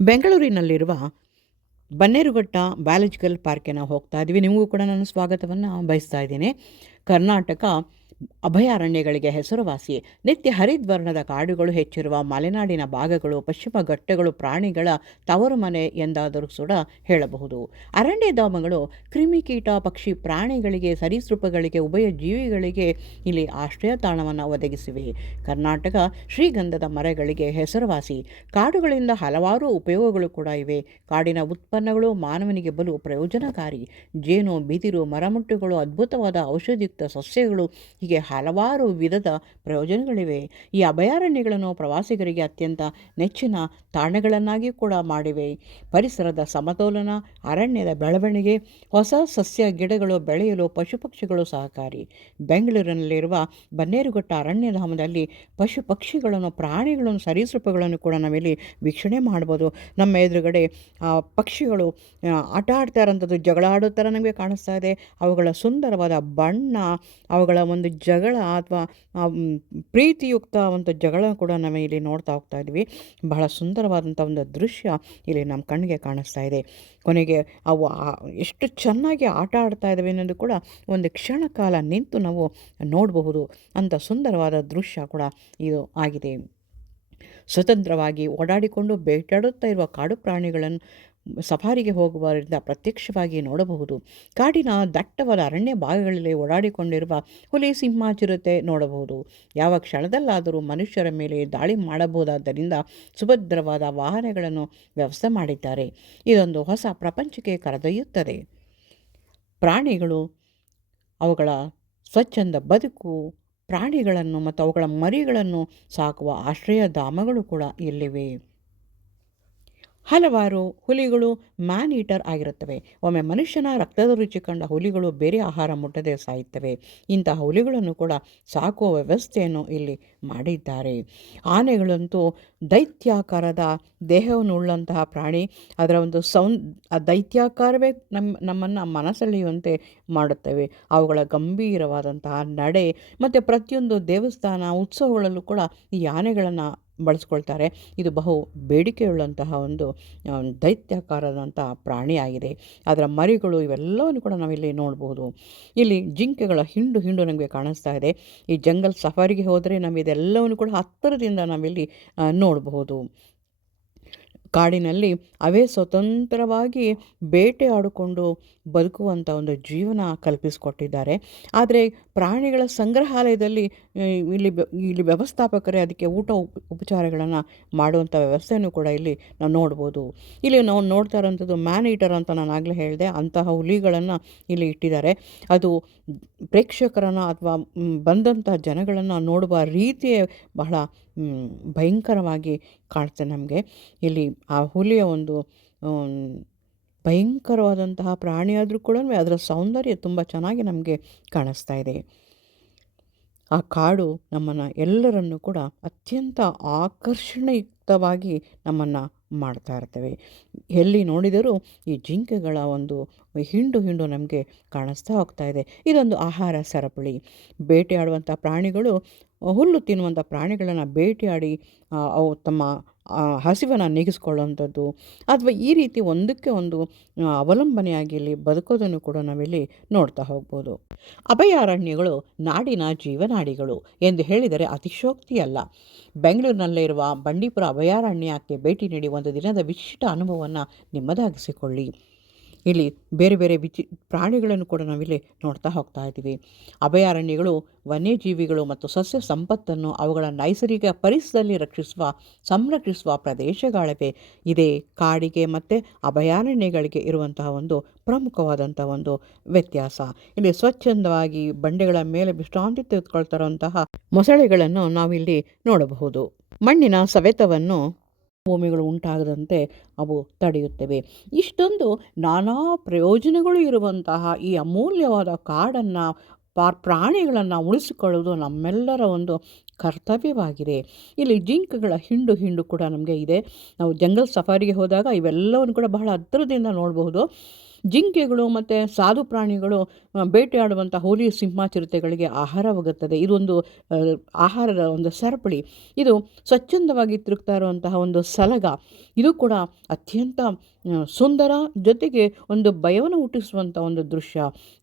ಬೆಂಗಳೂರಿನಲ್ಲಿರುವ ಬನ್ನೇರುಘಟ್ಟ ಬಯಾಲಜಿಕಲ್ ಪಾರ್ಕಿನ ಹೋಗ್ತಾ ಇದ್ದೀವಿ. ನಿಮಗೂ ಕೂಡ ನಾನು ಸ್ವಾಗತವನ್ನು ಬಯಸ್ತಾ ಇದ್ದೀನಿ. ಕರ್ನಾಟಕ ಅಭಯಾರಣ್ಯಗಳಿಗೆ ಹೆಸರುವಾಸಿ. ನಿತ್ಯ ಹರಿದ್ವರ್ಣದ ಕಾಡುಗಳು ಹೆಚ್ಚಿರುವ ಮಲೆನಾಡಿನ ಭಾಗಗಳು, ಪಶ್ಚಿಮ ಘಟ್ಟಗಳು ಪ್ರಾಣಿಗಳ ತವರು ಮನೆ ಎಂದಾದರೂ ಕೂಡ ಹೇಳಬಹುದು. ಅರಣ್ಯಧಾಮಗಳು ಕ್ರಿಮಿಕೀಟ, ಪಕ್ಷಿ, ಪ್ರಾಣಿಗಳಿಗೆ, ಸರೀಸೃಪಗಳಿಗೆ, ಉಭಯ ಜೀವಿಗಳಿಗೆ ಇಲ್ಲಿ ಆಶ್ರಯ ತಾಣವನ್ನು ಒದಗಿಸಿವೆ. ಕರ್ನಾಟಕ ಶ್ರೀಗಂಧದ ಮರಗಳಿಗೆ ಹೆಸರುವಾಸಿ. ಕಾಡುಗಳಿಂದ ಹಲವಾರು ಉಪಯೋಗಗಳು ಕೂಡ ಇವೆ. ಕಾಡಿನ ಉತ್ಪನ್ನಗಳು ಮಾನವನಿಗೆ ಬಲು ಪ್ರಯೋಜನಕಾರಿ. ಜೇನು, ಬಿದಿರು, ಮರಮುಟ್ಟುಗಳು, ಅದ್ಭುತವಾದ ಔಷಧಿಯುಕ್ತ ಸಸ್ಯಗಳು, ಹೀಗೆ ಹಲವಾರು ವಿಧದ ಪ್ರಯೋಜನಗಳಿವೆ. ಈ ಅಭಯಾರಣ್ಯಗಳನ್ನು ಪ್ರವಾಸಿಗರಿಗೆ ಅತ್ಯಂತ ನೆಚ್ಚಿನ ತಾಣಗಳನ್ನಾಗಿ ಕೂಡ ಮಾಡಿವೆ. ಪರಿಸರದ ಸಮತೋಲನ, ಅರಣ್ಯದ ಬೆಳವಣಿಗೆ, ಹೊಸ ಸಸ್ಯ ಗಿಡಗಳು ಬೆಳೆಯಲು ಪಶು ಪಕ್ಷಿಗಳು ಸಹಕಾರಿ. ಬೆಂಗಳೂರಿನಲ್ಲಿರುವ ಬನ್ನೇರುಘಟ್ಟ ಅರಣ್ಯಧಾಮದಲ್ಲಿ ಪಶು ಪಕ್ಷಿಗಳನ್ನು, ಪ್ರಾಣಿಗಳನ್ನು, ಸರೀಸೃಪಗಳನ್ನು ಕೂಡ ನಾವಿಲ್ಲಿ ವೀಕ್ಷಣೆ ಮಾಡ್ಬೋದು. ನಮ್ಮ ಎದುರುಗಡೆ ಪಕ್ಷಿಗಳು ಆಟ ಆಡ್ತಾ ಇರೋಂಥದ್ದು, ಜಗಳ ಆಡೋ ಥರ ನಮಗೆ ಕಾಣಿಸ್ತಾ ಇದೆ. ಅವುಗಳ ಸುಂದರವಾದ ಬಣ್ಣ, ಅವುಗಳ ಒಂದು ಜಗಳ ಅಥವಾ ಪ್ರೀತಿಯುಕ್ತ ಒಂದು ಜಗಳ ಕೂಡ ನಾವು ಇಲ್ಲಿ ನೋಡ್ತಾ ಹೋಗ್ತಾ ಇದ್ವಿ. ಬಹಳ ಸುಂದರವಾದಂಥ ಒಂದು ದೃಶ್ಯ ಇಲ್ಲಿ ನಮ್ಮ ಕಣ್ಣಿಗೆ ಕಾಣಿಸ್ತಾ ಇದೆ. ಕೊನೆಗೆ ಅವು ಎಷ್ಟು ಚೆನ್ನಾಗಿ ಆಟ ಆಡ್ತಾ ಇದ್ದಾವೆ ಅನ್ನೋದು ಕೂಡ ಒಂದು ಕ್ಷಣ ಕಾಲ ನಿಂತು ನಾವು ನೋಡಬಹುದು. ಅಂಥ ಸುಂದರವಾದ ದೃಶ್ಯ ಕೂಡ ಇದು ಆಗಿದೆ. ಸ್ವತಂತ್ರವಾಗಿ ಓಡಾಡಿಕೊಂಡು ಬೇಟಾಡುತ್ತಾ ಇರುವ ಕಾಡು ಪ್ರಾಣಿಗಳನ್ನು ಸಫಾರಿಗೆ ಹೋಗುವವರಿಂದ ಪ್ರತ್ಯಕ್ಷವಾಗಿ ನೋಡಬಹುದು. ಕಾಡಿನ ದಟ್ಟವಾದ ಅರಣ್ಯ ಭಾಗಗಳಲ್ಲಿ ಓಡಾಡಿಕೊಂಡಿರುವ ಹುಲಿ, ಸಿಂಹ, ಚಿರತೆ ನೋಡಬಹುದು. ಯಾವ ಕ್ಷಣದಲ್ಲಾದರೂ ಮನುಷ್ಯರ ಮೇಲೆ ದಾಳಿ ಮಾಡಬಹುದಾದ್ದರಿಂದ ಸುಭದ್ರವಾದ ವಾಹನಗಳನ್ನು ವ್ಯವಸ್ಥೆ ಮಾಡಿದ್ದಾರೆ. ಇದೊಂದು ಹೊಸ ಪ್ರಪಂಚಕ್ಕೆ ಕರೆದೊಯ್ಯುತ್ತದೆ. ಪ್ರಾಣಿಗಳು, ಅವುಗಳ ಸ್ವಚ್ಛಂದ ಬದುಕು, ಪ್ರಾಣಿಗಳನ್ನು ಮತ್ತು ಅವುಗಳ ಮರಿಗಳನ್ನು ಸಾಕುವ ಆಶ್ರಯಧಾಮಗಳು ಕೂಡ ಇಲ್ಲಿವೆ. ಹಲವಾರು ಹುಲಿಗಳು ಮ್ಯಾನ್ ಈಟರ್ ಆಗಿರುತ್ತವೆ. ಒಮ್ಮೆ ಮನುಷ್ಯನ ರಕ್ತದ ರುಚಿ ಕಂಡ ಹುಲಿಗಳು ಬೇರೆ ಆಹಾರ ಮುಟ್ಟದೆ ಸಾಯುತ್ತವೆ. ಇಂತಹ ಹುಲಿಗಳನ್ನು ಕೂಡ ಸಾಕುವ ವ್ಯವಸ್ಥೆಯನ್ನು ಇಲ್ಲಿ ಮಾಡಿದ್ದಾರೆ. ಆನೆಗಳಂತೂ ದೈತ್ಯಾಕಾರದ ದೇಹವನ್ನು ಉಳ್ಳಂತಹ ಪ್ರಾಣಿ. ಅದರ ಒಂದು ಆ ದೈತ್ಯಾಕಾರವೇ ನಮ್ಮನ್ನು ಮನಸೆಳೆಯುವಂತೆ ಮಾಡುತ್ತವೆ. ಅವುಗಳ ಗಂಭೀರವಾದಂತಹ ನಡೆ ಮತ್ತು ಪ್ರತಿಯೊಂದು ದೇವಸ್ಥಾನ, ಉತ್ಸವಗಳಲ್ಲೂ ಕೂಡ ಈ ಆನೆಗಳನ್ನು ಬಳಸ್ಕೊಳ್ತಾರೆ. ಇದು ಬಹು ಬೇಡಿಕೆಯುಳ್ಳಂತಹ ಒಂದು ದೈತ್ಯಾಕಾರದಂಥ ಪ್ರಾಣಿಯಾಗಿದೆ. ಅದರ ಮರಿಗಳು ಇವೆಲ್ಲವನ್ನು ಕೂಡ ನಾವಿಲ್ಲಿ ನೋಡ್ಬೋದು. ಇಲ್ಲಿ ಜಿಂಕೆಗಳ ಹಿಂಡು ನಮಗೆ ಕಾಣಿಸ್ತಾ ಇದೆ. ಈ ಜಂಗಲ್ ಸಫಾರಿಗೆ ಹೋದರೆ ನಾವು ಇದೆಲ್ಲವನ್ನು ಕೂಡ ಹತ್ತಿರದಿಂದ ನಾವಿಲ್ಲಿ ನೋಡಬಹುದು. ಕಾಡಿನಲ್ಲಿ ಅವೇ ಸ್ವತಂತ್ರವಾಗಿ ಬೇಟೆಯಾಡಿಕೊಂಡು ಬದುಕುವಂಥ ಒಂದು ಜೀವನ ಕಲ್ಪಿಸಿಕೊಟ್ಟಿದ್ದಾರೆ. ಆದರೆ ಪ್ರಾಣಿಗಳ ಸಂಗ್ರಹಾಲಯದಲ್ಲಿ ಇಲ್ಲಿ ವ್ಯವಸ್ಥಾಪಕರೇ ಅದಕ್ಕೆ ಊಟ ಉಪಚಾರಗಳನ್ನು ಮಾಡುವಂಥ ವ್ಯವಸ್ಥೆಯನ್ನು ಕೂಡ ಇಲ್ಲಿ ನಾವು ನೋಡ್ಬೋದು. ಇಲ್ಲಿ ನಾವು ನೋಡ್ತಾ ಇರೋಂಥದ್ದು ಮ್ಯಾನ್ ಈಟರ್ ಅಂತ ನಾನು ಆಗಲೇ ಹೇಳಿದೆ. ಅಂತಹ ಹುಲಿಗಳನ್ನು ಇಲ್ಲಿ ಇಟ್ಟಿದ್ದಾರೆ. ಅದು ಪ್ರೇಕ್ಷಕರನ್ನು ಅಥವಾ ಬಂದಂಥ ಜನಗಳನ್ನು ನೋಡುವ ರೀತಿಯೇ ಬಹಳ ಭಯಂಕರವಾಗಿ ಕಾಣ್ತದೆ ನಮಗೆ. ಇಲ್ಲಿ ಆ ಹುಲಿಯ ಒಂದು ಭಯಂಕರವಾದಂತಹ ಪ್ರಾಣಿಯಾದರೂ ಕೂಡ ಅದರ ಸೌಂದರ್ಯ ತುಂಬ ಚೆನ್ನಾಗಿ ನಮಗೆ ಕಾಣಿಸ್ತಾ ಇದೆ. ಆ ಕಾಡು ನಮ್ಮನ್ನು ಎಲ್ಲರನ್ನು ಕೂಡ ಅತ್ಯಂತ ಆಕರ್ಷಣೆಯುಕ್ತವಾಗಿ ನಮ್ಮನ್ನು ಮಾಡ್ತಾ ಇರ್ತವೆ. ಎಲ್ಲಿ ನೋಡಿದರೂ ಈ ಜಿಂಕೆಗಳ ಒಂದು ಹಿಂಡು ನಮಗೆ ಕಾಣಿಸ್ತಾ ಹೋಗ್ತಾ ಇದೆ. ಇದೊಂದು ಆಹಾರ ಸರಪಳಿ. ಬೇಟೆಯಾಡುವಂಥ ಪ್ರಾಣಿಗಳು, ಹುಲ್ಲು ತಿನ್ನುವಂಥ ಪ್ರಾಣಿಗಳನ್ನು ಬೇಟೆಯಾಡಿ ಅವು ತಮ್ಮ ಹಸಿವನ್ನು ನೀಗಿಸ್ಕೊಳ್ಳುವಂಥದ್ದು ಅಥವಾ ಈ ರೀತಿ ಒಂದಕ್ಕೆ ಒಂದು ಅವಲಂಬನೆಯಾಗಿ ಇಲ್ಲಿ ಬದುಕೋದನ್ನು ಕೂಡ ನಾವಿಲ್ಲಿ ನೋಡ್ತಾ ಹೋಗ್ಬೋದು. ಅಭಯಾರಣ್ಯಗಳು ನಾಡಿನ ಜೀವನಾಡಿಗಳು ಎಂದು ಹೇಳಿದರೆ ಅತಿಶಯೋಕ್ತಿಯಲ್ಲ. ಬೆಂಗಳೂರಿನಲ್ಲೇ ಇರುವ ಬಂಡೀಪುರ ಅಭಯಾರಣ್ಯಕ್ಕೆ ಭೇಟಿ ನೀಡಿ ಒಂದು ದಿನದ ವಿಶಿಷ್ಟ ಅನುಭವವನ್ನು ನಿಮ್ಮದಾಗಿಸಿಕೊಳ್ಳಿ. ಇಲ್ಲಿ ಬೇರೆ ಬೇರೆ ಪ್ರಾಣಿಗಳನ್ನು ಕೂಡ ನಾವಿಲ್ಲಿ ನೋಡ್ತಾ ಹೋಗ್ತಾ ಇದ್ದೀವಿ. ಅಭಯಾರಣ್ಯಗಳು ವನ್ಯಜೀವಿಗಳು ಮತ್ತು ಸಸ್ಯ ಸಂಪತ್ತನ್ನು ಅವುಗಳ ನೈಸರ್ಗಿಕ ಪರಿಸರದಲ್ಲಿ ಸಂರಕ್ಷಿಸುವ ಪ್ರದೇಶಗಳಿವೆ. ಇದೇ ಕಾಡಿಗೆ ಮತ್ತು ಅಭಯಾರಣ್ಯಗಳಿಗೆ ಇರುವಂತಹ ಒಂದು ಪ್ರಮುಖವಾದಂಥ ಒಂದು ವ್ಯತ್ಯಾಸ. ಇಲ್ಲಿ ಸ್ವಚ್ಛಂದವಾಗಿ ಬಂಡೆಗಳ ಮೇಲೆ ವಿಶ್ರಾಂತಿ ತೆಗೆದುಕೊಳ್ತಿರುವಂತಹ ಮೊಸಳೆಗಳನ್ನು ನಾವಿಲ್ಲಿ ನೋಡಬಹುದು. ಮಣ್ಣಿನ ಸವೆತವನ್ನು ಭೂಮಿಗಳು ಉಂಟಾಗದಂತೆ ಅವು ತಡೆಯುತ್ತವೆ. ಇಷ್ಟೊಂದು ನಾನಾ ಪ್ರಯೋಜನಗಳು ಇರುವಂತಹ ಈ ಅಮೂಲ್ಯವಾದ ಕಾಡನ್ನು, ಪ್ರಾಣಿಗಳನ್ನು ಉಳಿಸಿಕೊಳ್ಳುವುದು ನಮ್ಮೆಲ್ಲರ ಒಂದು ಕರ್ತವ್ಯವಾಗಿದೆ. ಇಲ್ಲಿ ಜಿಂಕೆಗಳ ಹಿಂಡು ಕೂಡ ನಮಗೆ ಇದೆ. ನಾವು ಜಂಗಲ್ ಸಫಾರಿಗೆ ಹೋದಾಗ ಇವೆಲ್ಲವನ್ನು ಕೂಡ ಬಹಳ ಹತ್ತಿರದಿಂದ ನೋಡಬಹುದು. ಜಿಂಕೆಗಳು ಮತ್ತು ಸಾಧು ಪ್ರಾಣಿಗಳು ಬೇಟೆಯಾಡುವಂಥ ಹುಲಿ, ಸಿಂಹ, ಚಿರತೆಗಳಿಗೆ ಆಹಾರವಾಗುತ್ತದೆ. ಇದೊಂದು ಆಹಾರದ ಒಂದು ಸರಪಳಿ. ಇದು ಸ್ವಚ್ಛಂದವಾಗಿ ತಿರುಗ್ತಾ ಇರುವಂತಹ ಒಂದು ಸಲಗ. ಇದು ಕೂಡ ಅತ್ಯಂತ ಸುಂದರ, ಜೊತೆಗೆ ಒಂದು ಭಯವನ್ನು ಹುಟ್ಟಿಸುವಂಥ ಒಂದು ದೃಶ್ಯ.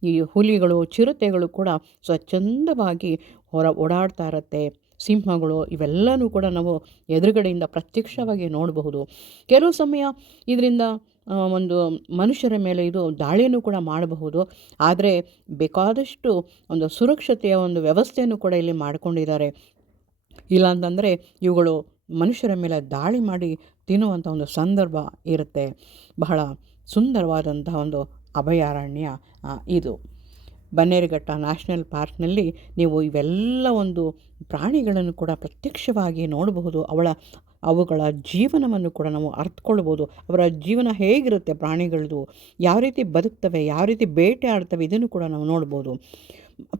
ಈ ಹುಲಿಗಳು, ಚಿರತೆಗಳು ಕೂಡ ಸ್ವಚ್ಛಂದವಾಗಿ ಓಡಾಡ್ತಾ ಇರುತ್ತೆ. ಸಿಂಹಗಳು ಇವೆಲ್ಲನೂ ಕೂಡ ನಾವು ಎದುರುಗಡೆಯಿಂದ ಪ್ರತ್ಯಕ್ಷವಾಗಿ ನೋಡಬಹುದು. ಕೆಲವು ಸಮಯ ಇದರಿಂದ ಒಂದು ಮನುಷ್ಯರ ಮೇಲೆ ಇದು ದಾಳಿಯನ್ನು ಕೂಡ ಮಾಡಬಹುದು. ಆದರೆ ಬೇಕಾದಷ್ಟು ಒಂದು ಸುರಕ್ಷತೆಯ ಒಂದು ವ್ಯವಸ್ಥೆಯನ್ನು ಕೂಡ ಇಲ್ಲಿ ಮಾಡಿಕೊಂಡಿದ್ದಾರೆ. ಇಲ್ಲಾಂತಂದರೆ ಇವುಗಳು ಮನುಷ್ಯರ ಮೇಲೆ ದಾಳಿ ಮಾಡಿ ತಿನ್ನುವಂಥ ಒಂದು ಸಂದರ್ಭ ಇರುತ್ತೆ. ಬಹಳ ಸುಂದರವಾದಂತಹ ಒಂದು ಅಭಯಾರಣ್ಯ ಇದು. ಬನ್ನೇರುಘಟ್ಟ ನ್ಯಾಷನಲ್ ಪಾರ್ಕ್ನಲ್ಲಿ ನೀವು ಇವೆಲ್ಲ ಒಂದು ಪ್ರಾಣಿಗಳನ್ನು ಕೂಡ ಪ್ರತ್ಯಕ್ಷವಾಗಿ ನೋಡಬಹುದು. ಅವುಗಳ ಜೀವನವನ್ನು ಕೂಡ ನಾವು ಅರ್ಥಕೊಳ್ಬೋದು. ಅವರ ಜೀವನ ಹೇಗಿರುತ್ತೆ, ಪ್ರಾಣಿಗಳದು ಯಾವ ರೀತಿ ಬದುಕ್ತವೆ, ಯಾವ ರೀತಿ ಬೇಟೆ ಆಡ್ತವೆ, ಇದನ್ನು ಕೂಡ ನಾವು ನೋಡ್ಬೋದು.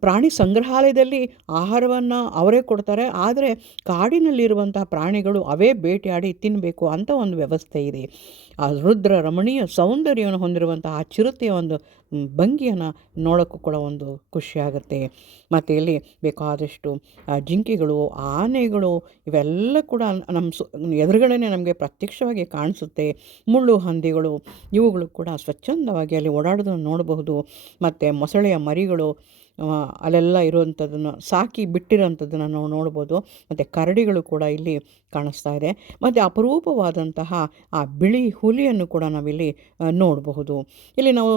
ಪ್ರಾಣಿ ಸಂಗ್ರಹಾಲಯದಲ್ಲಿ ಆಹಾರವನ್ನು ಅವರೇ ಕೊಡ್ತಾರೆ, ಆದರೆ ಕಾಡಿನಲ್ಲಿರುವಂತಹ ಪ್ರಾಣಿಗಳು ಅವೇ ಬೇಟೆಯಾಡಿ ತಿನ್ನಬೇಕು ಅಂತ ಒಂದು ವ್ಯವಸ್ಥೆ ಇದೆ. ಆ ರುದ್ರ ರಮಣೀಯ ಸೌಂದರ್ಯವನ್ನು ಹೊಂದಿರುವಂತಹ ಆ ಚಿರತೆಯ ಒಂದು ಭಂಗಿಯನ್ನು ನೋಡೋಕ್ಕೂ ಕೂಡ ಒಂದು ಖುಷಿಯಾಗುತ್ತೆ. ಮತ್ತು ಇಲ್ಲಿ ಬೇಕಾದಷ್ಟು ಜಿಂಕೆಗಳು, ಆನೆಗಳು ಇವೆಲ್ಲ ಕೂಡ ನಮ್ಮ ಎದುರುಗಡೆ ನಮಗೆ ಪ್ರತ್ಯಕ್ಷವಾಗಿ ಕಾಣಿಸುತ್ತೆ. ಮುಳ್ಳು ಹಂದಿಗಳು ಇವುಗಳು ಕೂಡ ಸ್ವಚ್ಛಂದವಾಗಿ ಅಲ್ಲಿ ಓಡಾಡೋದನ್ನು ನೋಡಬಹುದು. ಮತ್ತು ಮೊಸಳೆಯ ಮರಿಗಳು ಅಲ್ಲೆಲ್ಲ ಇರುವಂಥದ್ದನ್ನು ಸಾಕಿ ಬಿಟ್ಟಿರೋಂಥದ್ದನ್ನು ನಾವು ನೋಡ್ಬೋದು. ಮತ್ತು ಕರಡಿಗಳು ಕೂಡ ಇಲ್ಲಿ ಕಾಣಿಸ್ತಾ ಇದೆ. ಮತ್ತು ಅಪರೂಪವಾದಂತಹ ಆ ಬಿಳಿ ಹುಲಿಯನ್ನು ಕೂಡ ನಾವಿಲ್ಲಿ ನೋಡಬಹುದು. ಇಲ್ಲಿ ನಾವು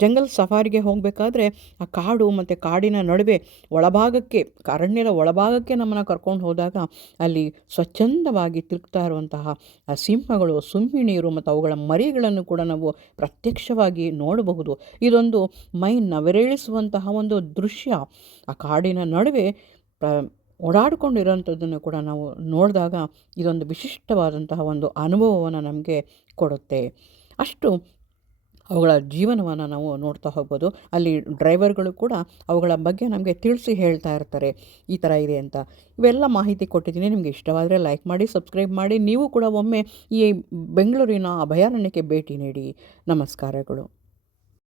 ಜಂಗಲ್ ಸಫಾರಿಗೆ ಹೋಗಬೇಕಾದ್ರೆ ಆ ಕಾಡು ಮತ್ತು ಕಾಡಿನ ನಡುವೆ ಒಳಭಾಗಕ್ಕೆ, ಅರಣ್ಯದ ಒಳಭಾಗಕ್ಕೆ ನಮ್ಮನ್ನು ಕರ್ಕೊಂಡು ಹೋದಾಗ ಅಲ್ಲಿ ಸ್ವಚ್ಛಂದವಾಗಿ ತಿರುಗ್ತಾ ಇರುವಂತಹ ಆ ಸಿಂಹಗಳು, ಸಿಂಹಿಣಿಯರು ಮತ್ತು ಅವುಗಳ ಮರಿಗಳನ್ನು ಕೂಡ ನಾವು ಪ್ರತ್ಯಕ್ಷವಾಗಿ ನೋಡಬಹುದು. ಇದೊಂದು ಮೈ ನವಿರೇಳಿಸುವಂತಹ ಒಂದು ದೃಶ್ಯ. ಆ ಕಾಡಿನ ನಡುವೆ ಓಡಾಡಿಕೊಂಡಿರೋಂಥದ್ದನ್ನು ಕೂಡ ನಾವು ನೋಡಿದಾಗ ಇದೊಂದು ವಿಶಿಷ್ಟವಾದಂತಹ ಒಂದು ಅನುಭವವನ್ನು ನಮಗೆ ಕೊಡುತ್ತೆ. ಅಷ್ಟು ಅವುಗಳ ಜೀವನವನ್ನು ನಾವು ನೋಡ್ತಾ ಹೋಗ್ಬೋದು. ಅಲ್ಲಿ ಡ್ರೈವರ್ಗಳು ಕೂಡ ಅವುಗಳ ಬಗ್ಗೆ ನಮಗೆ ತಿಳಿಸಿ ಹೇಳ್ತಾ ಇರ್ತಾರೆ, ಈ ಥರ ಇದೆ ಅಂತ. ಇವೆಲ್ಲ ಮಾಹಿತಿ ಕೊಟ್ಟಿದ್ದೀನಿ. ನಿಮಗೆ ಇಷ್ಟವಾದರೆ ಲೈಕ್ ಮಾಡಿ, ಸಬ್ಸ್ಕ್ರೈಬ್ ಮಾಡಿ. ನೀವು ಕೂಡ ಒಮ್ಮೆ ಈ ಬೆಂಗಳೂರಿನ ಅಭಯಾರಣ್ಯಕ್ಕೆ ಭೇಟಿ ನೀಡಿ. ನಮಸ್ಕಾರಗಳು.